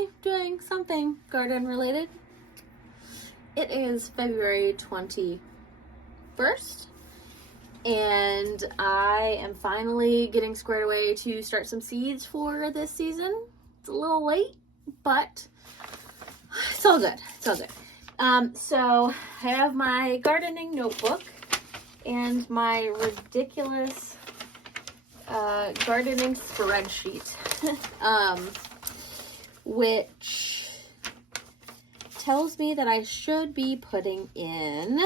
finally doing something garden related. It is February 21st, and I am finally getting squared away to start some seeds for this season. It's a little late, but it's all good. It's all good. So I have my gardening notebook and my ridiculous gardening spreadsheet, which tells me that I should be putting in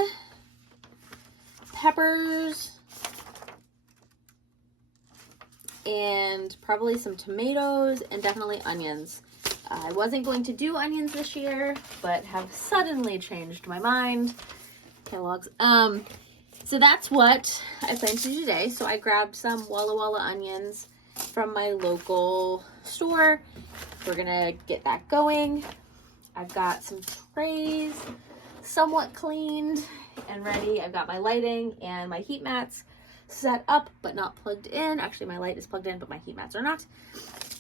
peppers and probably some tomatoes and definitely onions. I wasn't going to do onions this year, but have suddenly changed my mind. Kellogg's. So that's what I plan to do today. So I grabbed some Walla Walla onions from my local store. We're gonna get that going. I've got some trays somewhat cleaned and ready. I've got my lighting and my heat mats set up but not plugged in. Actually, my light is plugged in, but my heat mats are not.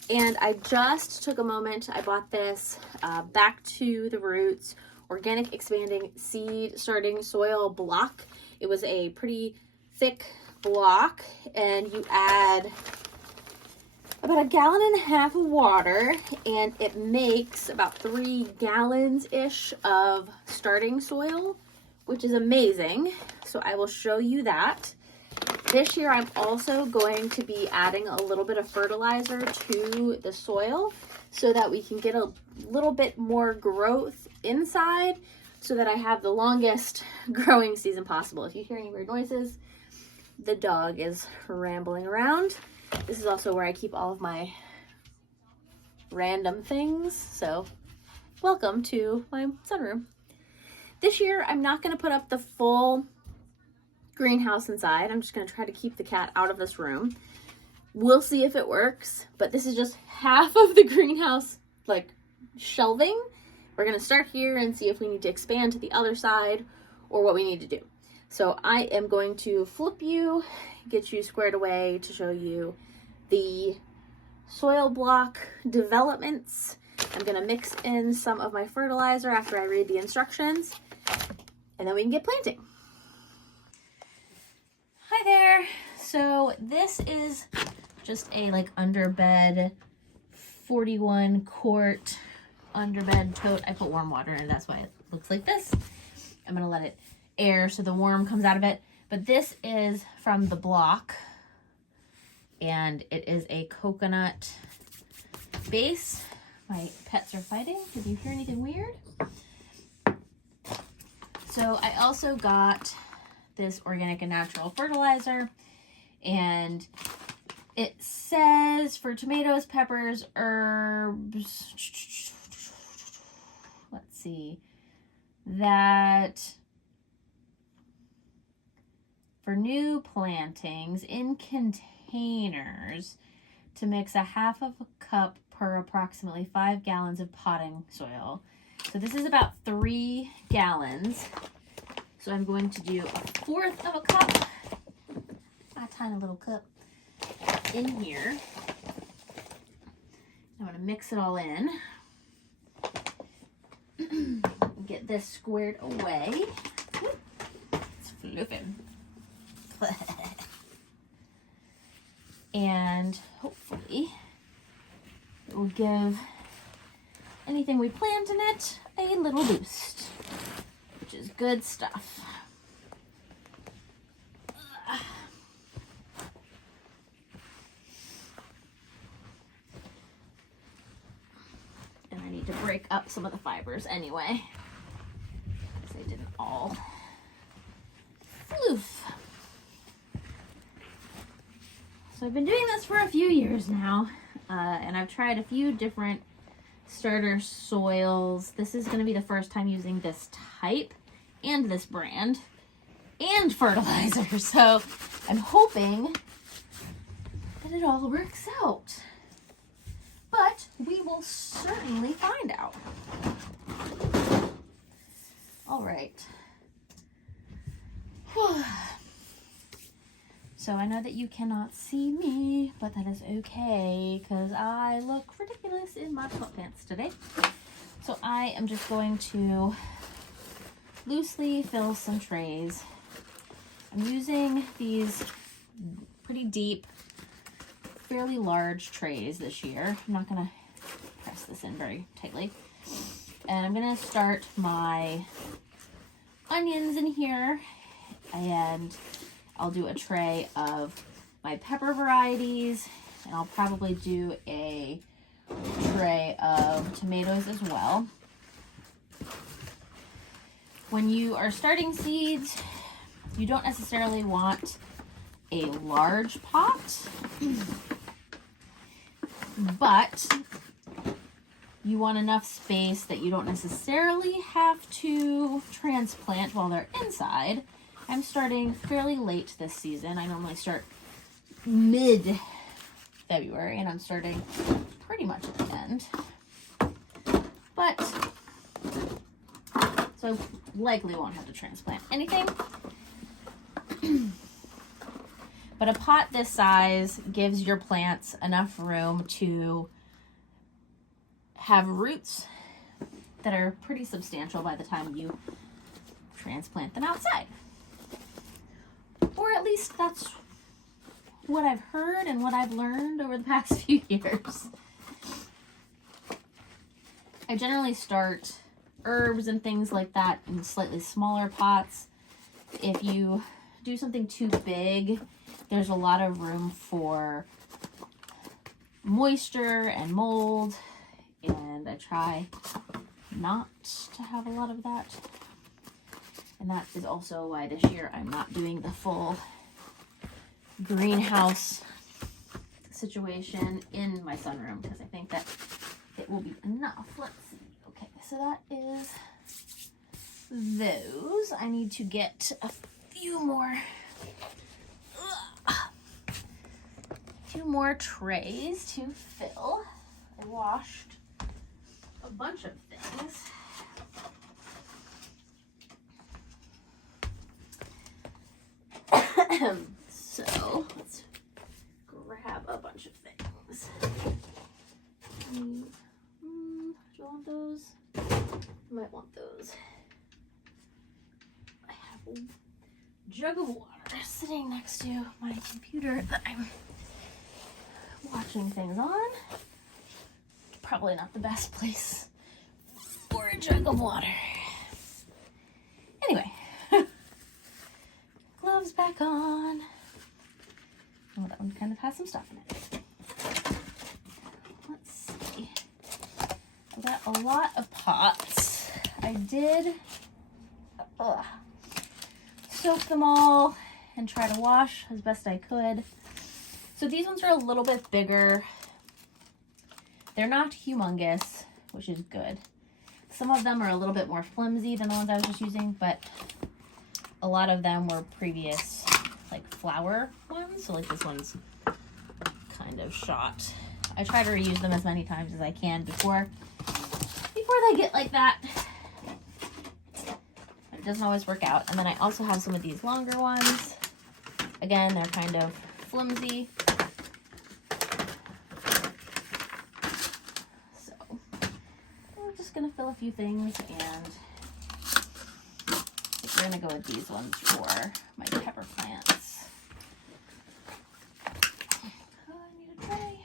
And I just took a moment. I bought this Back to the Roots Organic Expanding Seed Starting Soil block. It was a pretty thick block, and you add about 1.5 gallons of water, and it makes about 3 gallons-ish of starting soil, which is amazing. So I will show you that. This year, I'm also going to be adding a little bit of fertilizer to the soil so that we can get a little bit more growth inside so that I have the longest growing season possible. If you hear any weird noises, the dog is rambling around. This is also where I keep all of my random things. So welcome to my sunroom. This year, I'm not going to put up the full greenhouse inside. I'm just going to try to keep the cat out of this room. We'll see if it works, but this is just half of the greenhouse, like, shelving. We're going to start here and see if we need to expand to the other side or what we need to do. So I am going to flip you, get you squared away to show you the soil block developments. I'm going to mix in some of my fertilizer after I read the instructions, and then we can get planting. Hi there. So this is just a underbed 41 quart underbed tote. I put warm water in, that's why it looks like this. I'm gonna let it air so the warm comes out of it. But this is from the block, and it is a coconut base. My pets are fighting. Did you hear anything weird? So I also got this organic and natural fertilizer, and it says for tomatoes, peppers, herbs, let's see, that for new plantings in containers to mix 1/2 cup per approximately 5 gallons of potting soil. So this is about 3 gallons. So I'm going to do 1/4 cup, a tiny little cup, in here. I'm going to mix it all in. Get this squared away. It's flipping. And hopefully it will give anything we plant in it a little boost, which is good stuff. And I need to break up some of the fibers anyway, because they didn't all floof. So I've been doing this for a few years now, and I've tried a few different starter soils. This is going to be the first time using this type and this brand and fertilizer, so I'm hoping that it all works out, but we will certainly find out. All right. So I know that you cannot see me, but that is okay because I look ridiculous in my pot pants today. So I am just going to loosely fill some trays. I'm using these pretty deep, fairly large trays this year. I'm not gonna press this in very tightly. And I'm gonna start my onions in here, and I'll do a tray of my pepper varieties, and I'll probably do a tray of tomatoes as well. When you are starting seeds, you don't necessarily want a large pot, but you want enough space that you don't necessarily have to transplant while they're inside. I'm starting fairly late this season. I normally start mid-February, and I'm starting pretty much at the end. But, so I likely won't have to transplant anything. But a pot this size gives your plants enough room to have roots that are pretty substantial by the time you transplant them outside. Or at least that's what I've heard and what I've learned over the past few years. I generally start herbs and things like that in slightly smaller pots. If you do something too big, there's a lot of room for moisture and mold, and I try not to have a lot of that. And that is also why this year I'm not doing the full greenhouse situation in my sunroom, because I think that it will be enough. Let's see. Okay, so that is those. I need to get a few more trays to fill. I washed a bunch of things. So let's grab a bunch of things. Do you want those? I might want those. I have a jug of water sitting next to my computer that I'm watching things on. Probably not the best place for a jug of water. Anyway. Gloves back on. Oh, that one kind of has some stuff in it. Let's see. I got a lot of pots. I did soak them all and try to wash as best I could. So these ones are a little bit bigger. They're not humongous, which is good. Some of them are a little bit more flimsy than the ones I was just using, but a lot of them were previous, like, flower ones. So, like, this one's kind of shot. I try to reuse them as many times as I can before they get like that. But it doesn't always work out. And then I also have some of these longer ones. Again, they're kind of flimsy. So, we're just going to fill a few things, and we're going to go with these ones for my pepper plants. Oh, I need a tray.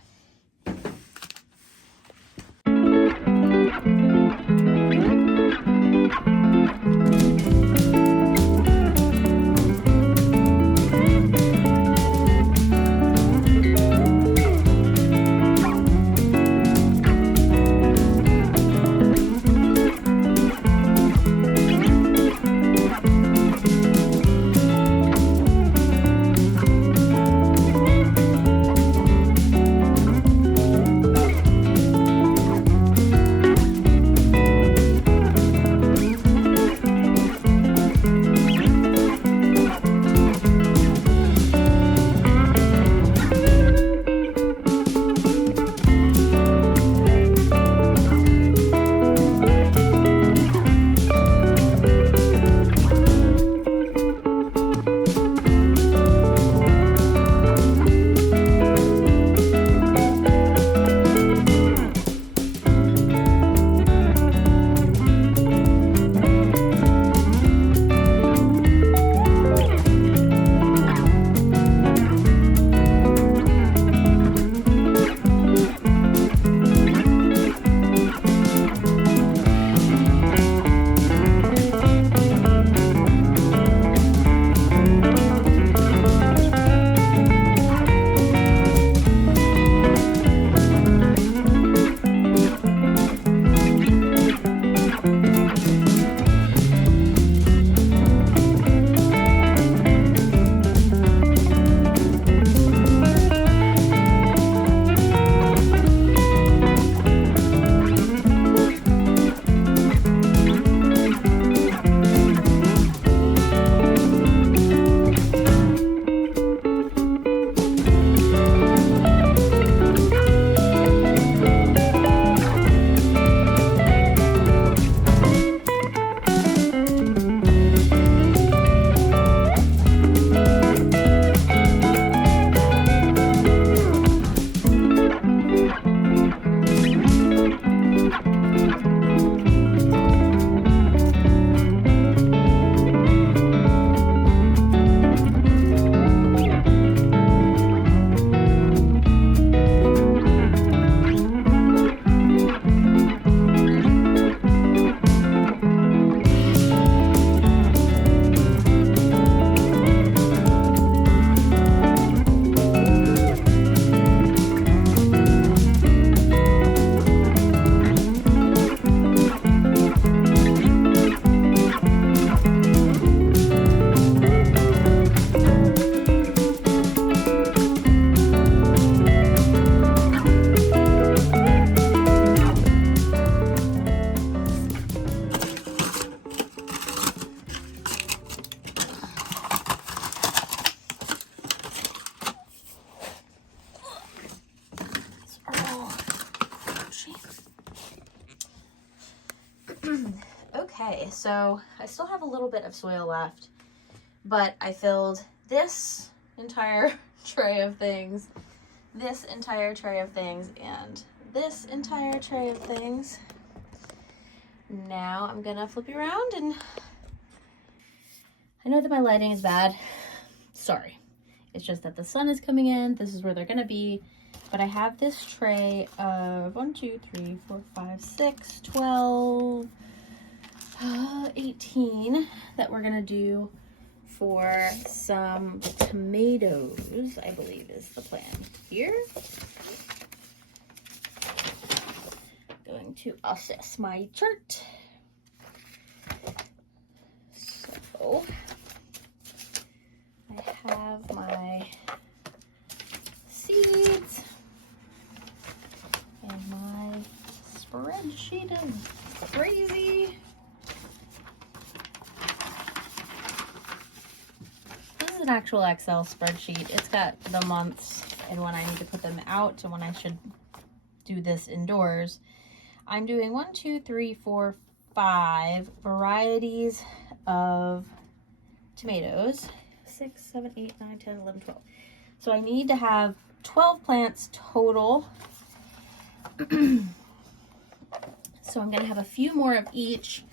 Okay, so I still have a little bit of soil left, but I filled this entire tray of things, this entire tray of things, and this entire tray of things. Now I'm gonna flip you around, and I know that my lighting is bad. Sorry. It's just that the sun is coming in. This is where they're gonna be. But I have this tray of 1, 2, 3, 4, 5, 6, 12, 18 that we're gonna do for some tomatoes, I believe is the plan here. Going to assess my chart. So I have my seeds and my spreadsheet is crazy. This is an actual Excel spreadsheet. It's got the months and when I need to put them out and when I should do this indoors. I'm doing 1, 2, 3, 4, 5 varieties of tomatoes. 6, 7, 8, 9, 10, 11, 12. So I need to have 12 plants total. So I'm gonna have a few more of each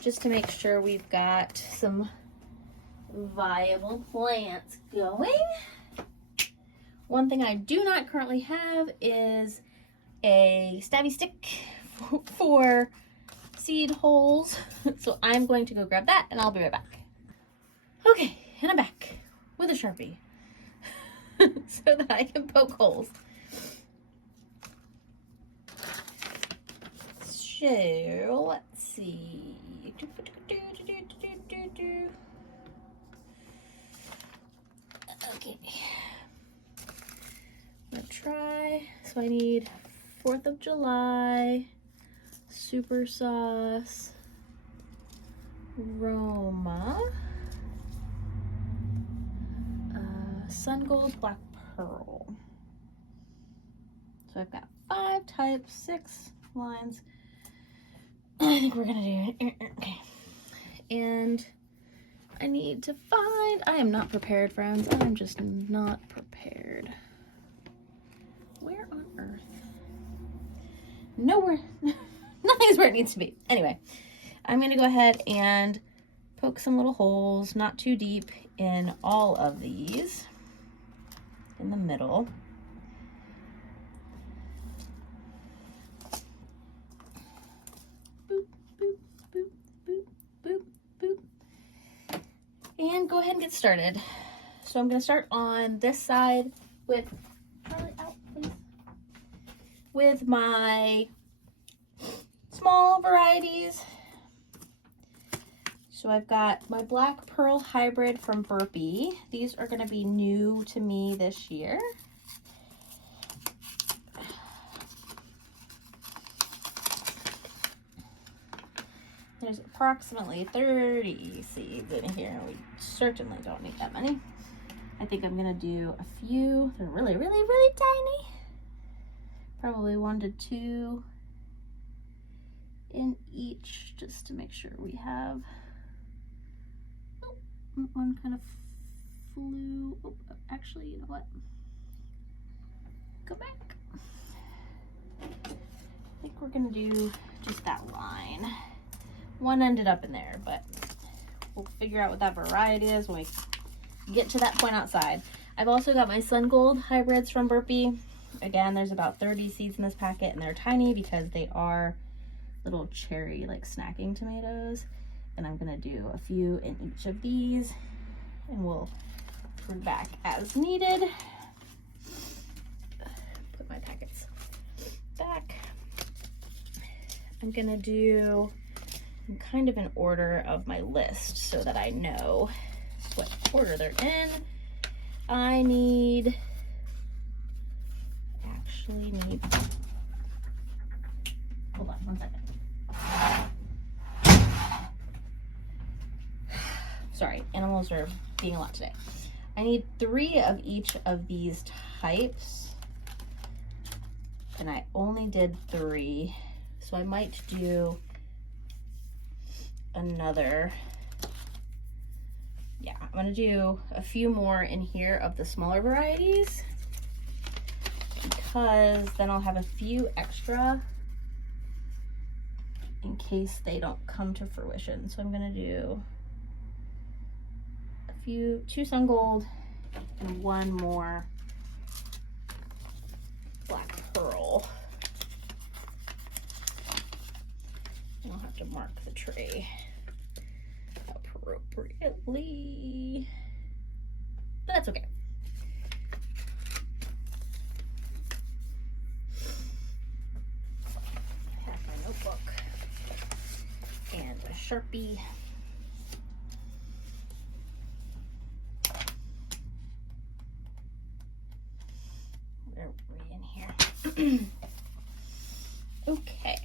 just to make sure we've got some viable plants going. One thing I do not currently have is a stabby stick for seed holes. So I'm going to go grab that and I'll be right back. Okay, and I'm back with a Sharpie so that I can poke holes. So let's see. Okay. I'm gonna try. So I need 4th of July, super sauce, Roma, sun gold, black pearl. So I've got 5 types, 6 lines. I think we're gonna do it. Okay. And I need to find, I am not prepared, friends. I'm just not prepared. Where on earth? Nowhere. Nothing's where it needs to be. Anyway, I'm gonna go ahead and poke some little holes, not too deep, in all of these. In the middle. Boop, boop, boop, boop, boop, boop. And go ahead and get started. So I'm gonna start on this side with, Charlie, out, please. With my small varieties. So I've got my black pearl hybrid from Burpee. These are gonna be new to me this year. There's approximately 30 seeds in here. We certainly don't need that many. I think I'm gonna do a few. They're really, really, really tiny. Probably 1 to 2 in each, just to make sure we have. Oh, one kind of flew. Oh, actually, you know what? Go back. I think we're gonna do just that line. One ended up in there, but we'll figure out what that variety is when we get to that point outside. I've also got my sun gold hybrids from Burpee. Again, there's about 30 seeds in this packet, and they're tiny because they are little cherry, like snacking tomatoes. And I'm gonna do a few in each of these, and we'll turn back as needed. Put my packets back. I'm gonna do kind of in order of my list so that I know what order they're in. I actually need, hold on one second. Sorry, animals are being a lot today. I need 3 of each of these types, and I only did 3, so I might do another, yeah, I'm gonna do a few more in here of the smaller varieties, because then I'll have a few extra in case they don't come to fruition. So I'm gonna do two sun gold and one more black pearl. I'll have to mark the tray appropriately, but that's okay. I have my notebook and a Sharpie. Where are we in here? Okay.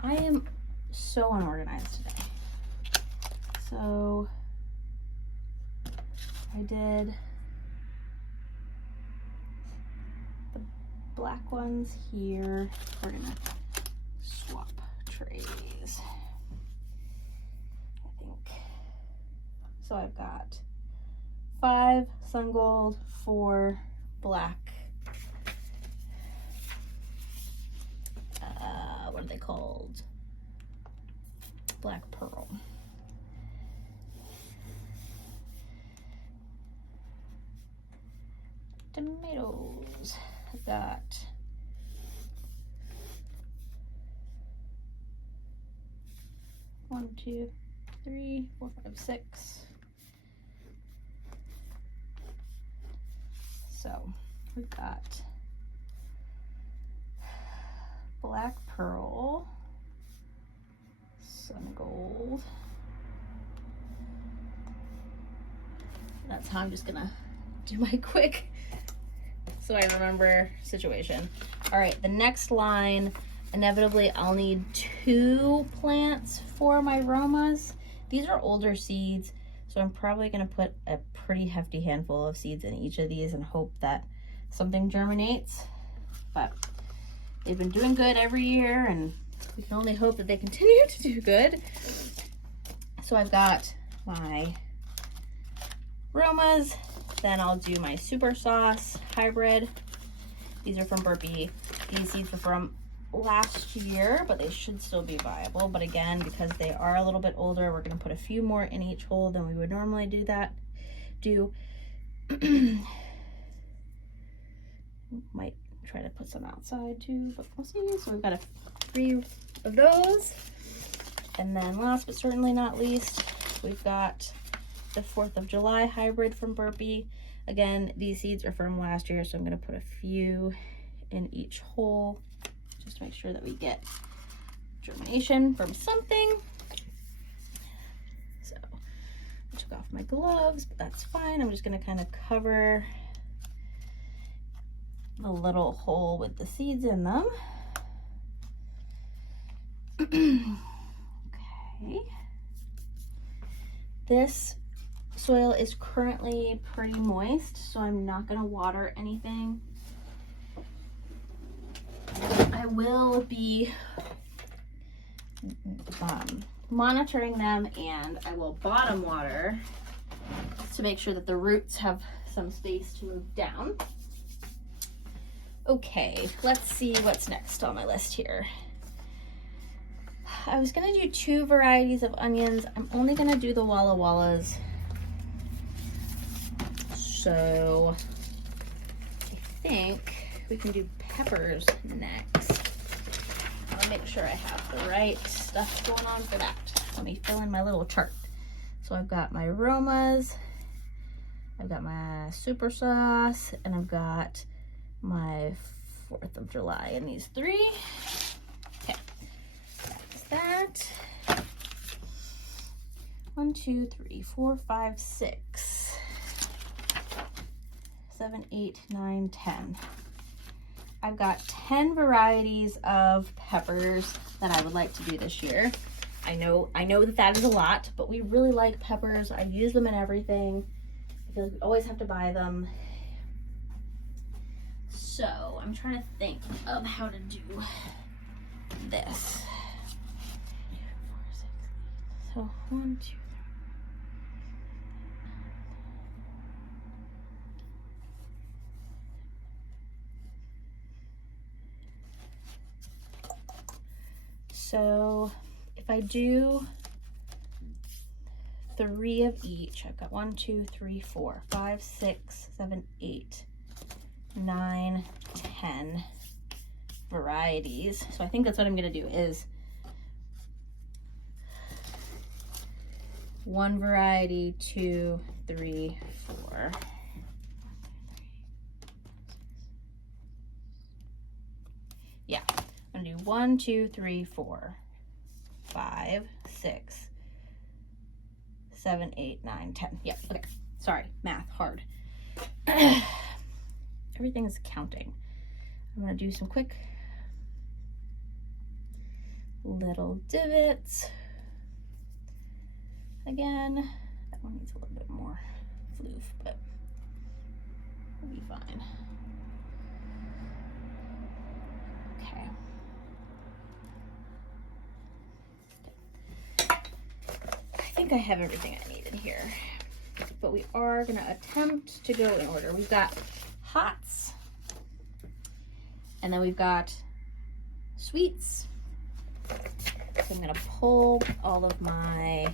I am so unorganized today. So I did the black ones here. We're gonna swap trays, I think. So I've got 5 sun gold, 4 black. What are they called? Black pearl. Tomatoes. I've got 1, 2, 3, 4, 5, 6. So we've got black pearl, sun gold. That's how I'm just gonna do my quick, so I remember situation. All right, the next line, inevitably I'll need 2 plants for my Romas. These are older seeds, so I'm probably gonna put a pretty hefty handful of seeds in each of these and hope that something germinates. But they've been doing good every year, and we can only hope that they continue to do good. So I've got my Romas, then I'll do my super sauce hybrid. These are from Burpee. These seeds are from last year, but they should still be viable. But again, because they are a little bit older, we're gonna put a few more in each hole than we would normally do. Might try to put some outside too, but we'll see. So we've got 3 of those. And then last but certainly not least, we've got the 4th of July hybrid from Burpee. Again, these seeds are from last year, so I'm gonna put a few in each hole just to make sure that we get germination from something. So I took off my gloves, but that's fine. I'm just gonna kind of cover the little hole with the seeds in them. Okay. This soil is currently pretty moist, so I'm not gonna water anything. I will be monitoring them, and I will bottom water to make sure that the roots have some space to move down. Okay, let's see what's next on my list here. I was gonna do 2 varieties of onions. I'm only gonna do the Walla Wallas. So I think we can do peppers next. I'll make sure I have the right stuff going on for that. Let me fill in my little chart. So I've got my Romas, I've got my super sauce, and I've got my 4th of July in these 3. Okay, that's that. 1, 2, 3, 4, 5, 6, 7, 8, 9, 10. I've got 10 varieties of peppers that I would like to do this year. I know that is a lot, but we really like peppers. I use them in everything. feel like we always have to buy them. So I'm trying to think of how to do this. So 1, 2, 3. So if I do 3 of each, I've got 1, 2, 3, 4, 5, 6, 7, 8, 9, 10 varieties. So I think that's what I'm gonna do is 1 variety, 2, 3, 4. Yeah, I'm gonna do 1, 2, 3, 4, 5, 6, 7, 8, 9, 10. Yeah, okay. Sorry, math hard. Everything is counting. I'm gonna do some quick little divots. Again, that one needs a little bit more floof, but we'll be fine. Okay. I think I have everything I need in here, but we are gonna attempt to go in order. We've got hots, and then we've got sweets. So I'm gonna pull all of my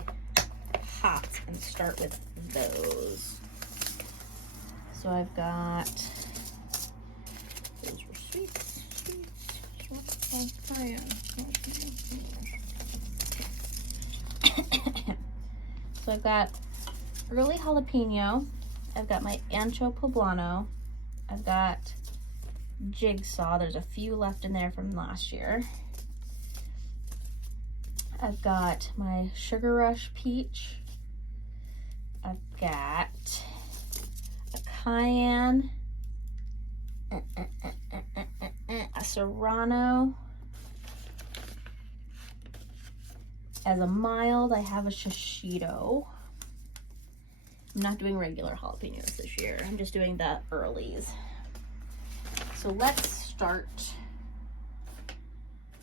hots and start with those. So I've got, those were sweets. So I've got early jalapeno, I've got my ancho poblano, I've got jigsaw, there's a few left in there from last year. I've got my Sugar Rush peach. I've got a cayenne, a serrano. As a mild, I have a shishito. I'm not doing regular jalapenos this year. I'm just doing the earlies. So let's start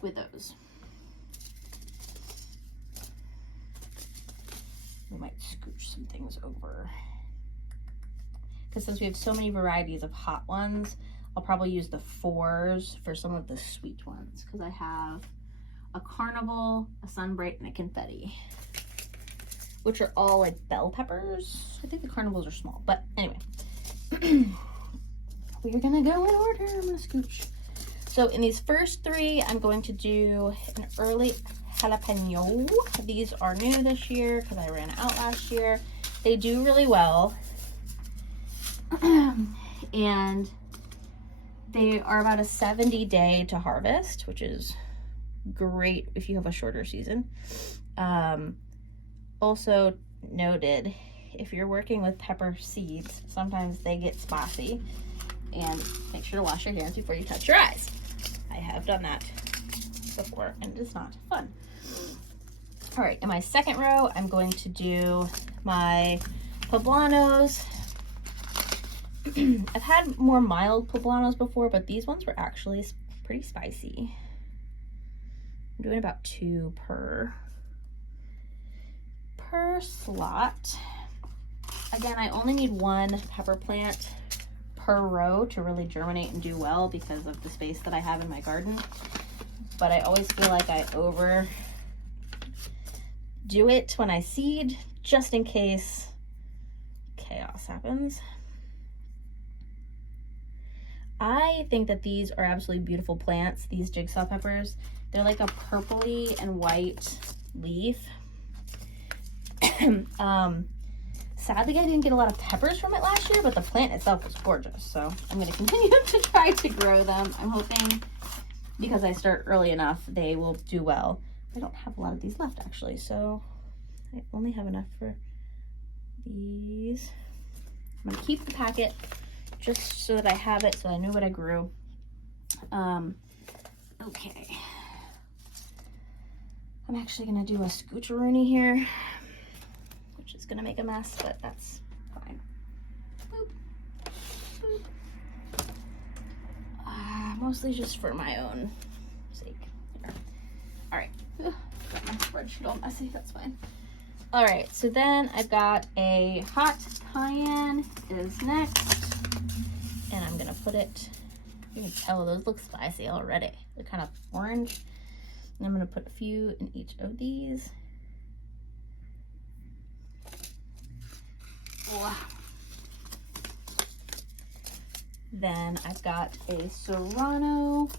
with those. We might scooch some things over. Because since we have so many varieties of hot ones, I'll probably use the 4s for some of the sweet ones. Because I have a carnival, a sunbright, and a confetti. Which are all like bell peppers. I think the carnivals are small, but anyway. We're gonna go in order. I'm gonna scooch. So in these first 3, I'm going to do an early jalapeno. These are new this year because I ran out last year. They do really well. And they are about a 70-day to harvest, which is great if you have a shorter season. Also noted, if you're working with pepper seeds, sometimes they get spicy, and make sure to wash your hands before you touch your eyes. I have done that before, and it is not fun. All right, in my second row, I'm going to do my poblanos. I've had more mild poblanos before, but these ones were actually pretty spicy. I'm doing about 2 per slot. Again, I only need 1 pepper plant per row to really germinate and do well because of the space that I have in my garden. But I always feel like I overdo it when I seed, just in case chaos happens. I think that these are absolutely beautiful plants, these jigsaw peppers. They're like a purpley and white leaf. Sadly, I didn't get a lot of peppers from it last year, but the plant itself was gorgeous. So I'm going to continue to try to grow them. I'm hoping because I start early enough, they will do well. I don't have a lot of these left actually, so I only have enough for these. I'm going to keep the packet just so that I have it, so I knew what I grew. Okay. I'm actually going to do a scoocheroonie here, which is going to make a mess, but that's fine. mostly just for my own sake. Here. All right. Got my spreadsheet all messy, that's fine. All right, so then I've got a hot cayenne is next, and I'm gonna put it, you can tell those look spicy already. They're kind of orange. And I'm gonna put a few in each of these. Wow. Then I've got a Serrano,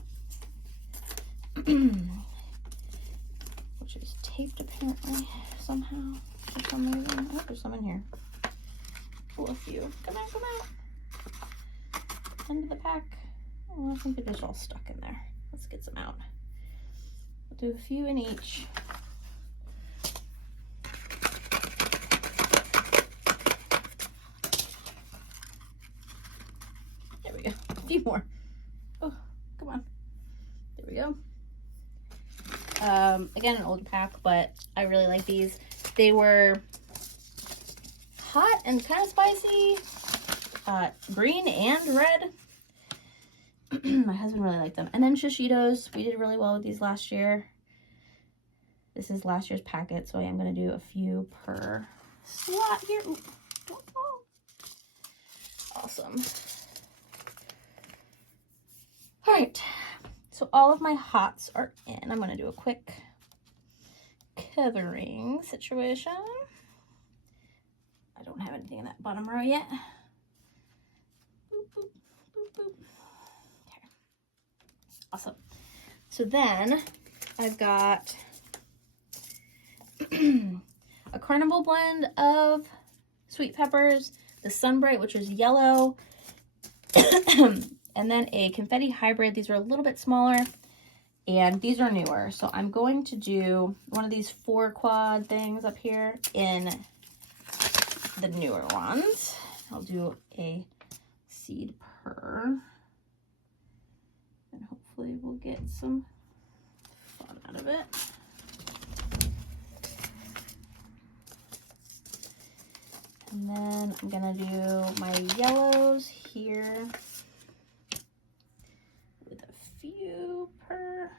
which is taped apparently somehow for some reason. Oh, there's some in here. Oh, a few. Come out, come out. End of the pack. Oh, I think they're just all stuck in there. Let's get some out. We'll do a few in each. There we go. A few more. Oh, come on. There we go. Again, an older pack, but I really like these. They were hot and kind of spicy, green and red. My husband really liked them. And then shishitos. We did really well with these last year. This is last year's packet, so I am going to do a few per slot here. Ooh. Awesome. All right. So all of my hots are in. I'm going to do a quick covering situation. I don't have anything in that bottom row yet. Boop, boop, boop, boop. Okay. Awesome. So then I've got a carnival blend of sweet peppers, the Sunbright, which is yellow, and then a confetti hybrid. These are a little bit smaller, and these are newer. So I'm going to do one of these 4 quad things up here in the newer ones. I'll do a seed per, and hopefully we'll get some fun out of it. And then I'm gonna do my yellows here with a few per,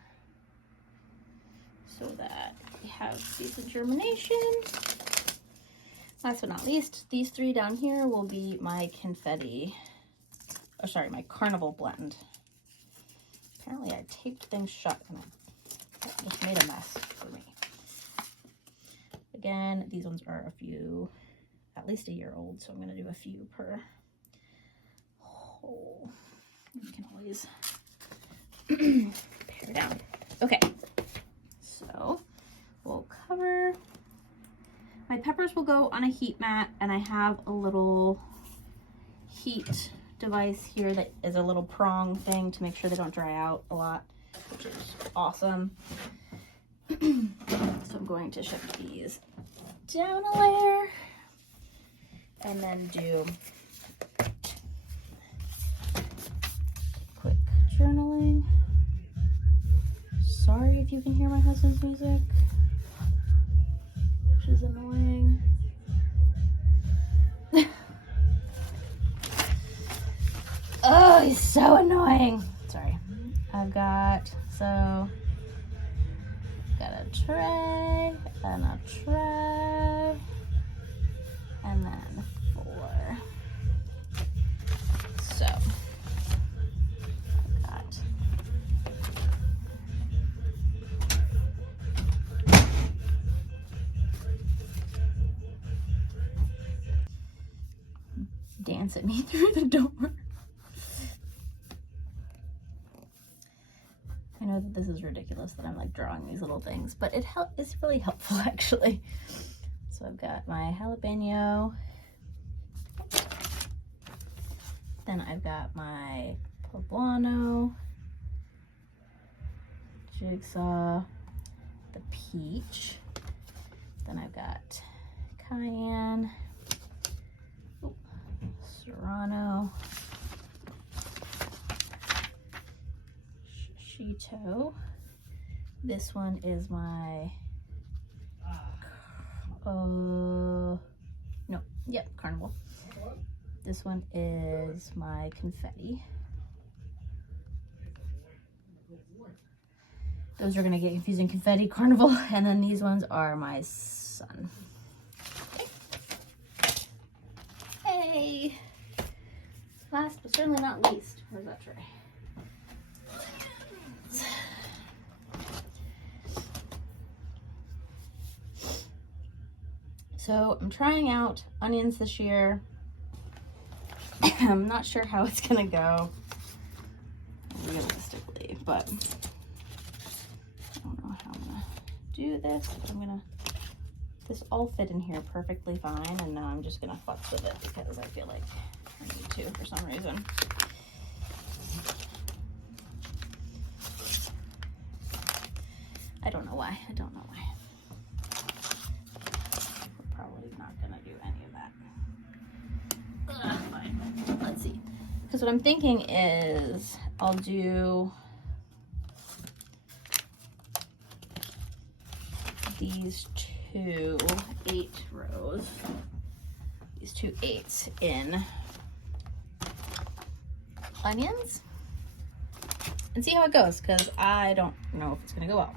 so that we have decent germination. Last but not least, these 3 down here will be my confetti, oh sorry, my carnival blend. Apparently I taped things shut and that just made a mess for me. Again, these ones are a few, at least a year old, so I'm going to do a few per hole. You can always pare down. Okay, so we'll cover. My peppers will go on a heat mat, and I have a little heat device here that is a little prong thing to make sure they don't dry out a lot, which is awesome. So I'm going to shift these down a layer and then do quick journaling. Sorry if you can hear my husband's music, which is annoying. Oh, he's so annoying. Sorry. I've got a tray and a tray and then 4. So I've got dance at me through the door. I know that this is ridiculous that I'm like drawing these little things, but it's really helpful actually. So I've got my jalapeno, then I've got my poblano, jigsaw, the peach, then I've got cayenne, serrano, shishito. This one is my carnival. This one is my confetti. Those are gonna get confusing. Confetti Carnival, and then these ones are my son. Hey! Last but certainly not least, where's that tray? So I'm trying out onions this year. I'm not sure how it's gonna go realistically, but I don't know how I'm gonna do this, but this all fit in here perfectly fine, and now I'm just gonna futz with it because I feel like I need to for some reason. I don't know why. We're probably not gonna do any of that. Fine. Let's see. Because what I'm thinking is I'll do these 2 8 rows, these 2 8s in onions and see how it goes, because I don't know if it's gonna go well.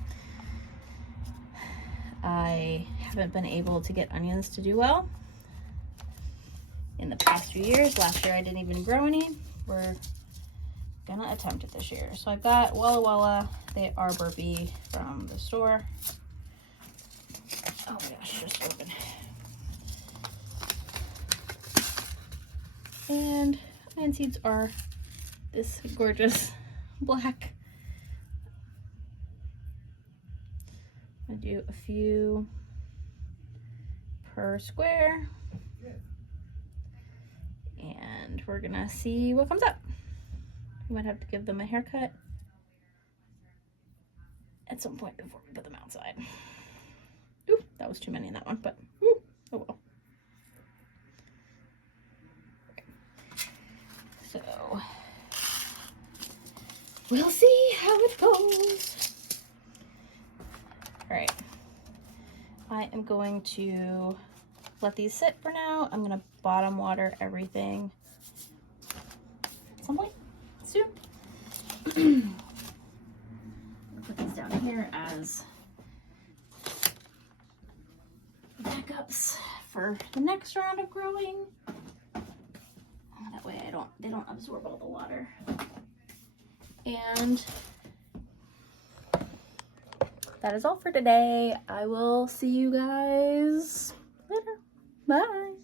I haven't been able to get onions to do well in the past few years. Last year I didn't even grow any. We're gonna attempt it this year. So I've got Walla Walla. They are Burpee from the store. Oh my gosh, just open. And onion seeds are this gorgeous black. I'm gonna do a few per square. And we're gonna see what comes up. We might have to give them a haircut at some point before we put them outside. Ooh, that was too many in that one, but ooh, oh well. So we'll see how it goes. All right, I am going to let these sit for now. I'm gonna bottom water everything at some point soon. Put these down here as backups for the next round of growing. That way they don't absorb all the water. And that is all for today. I will see you guys later. Bye.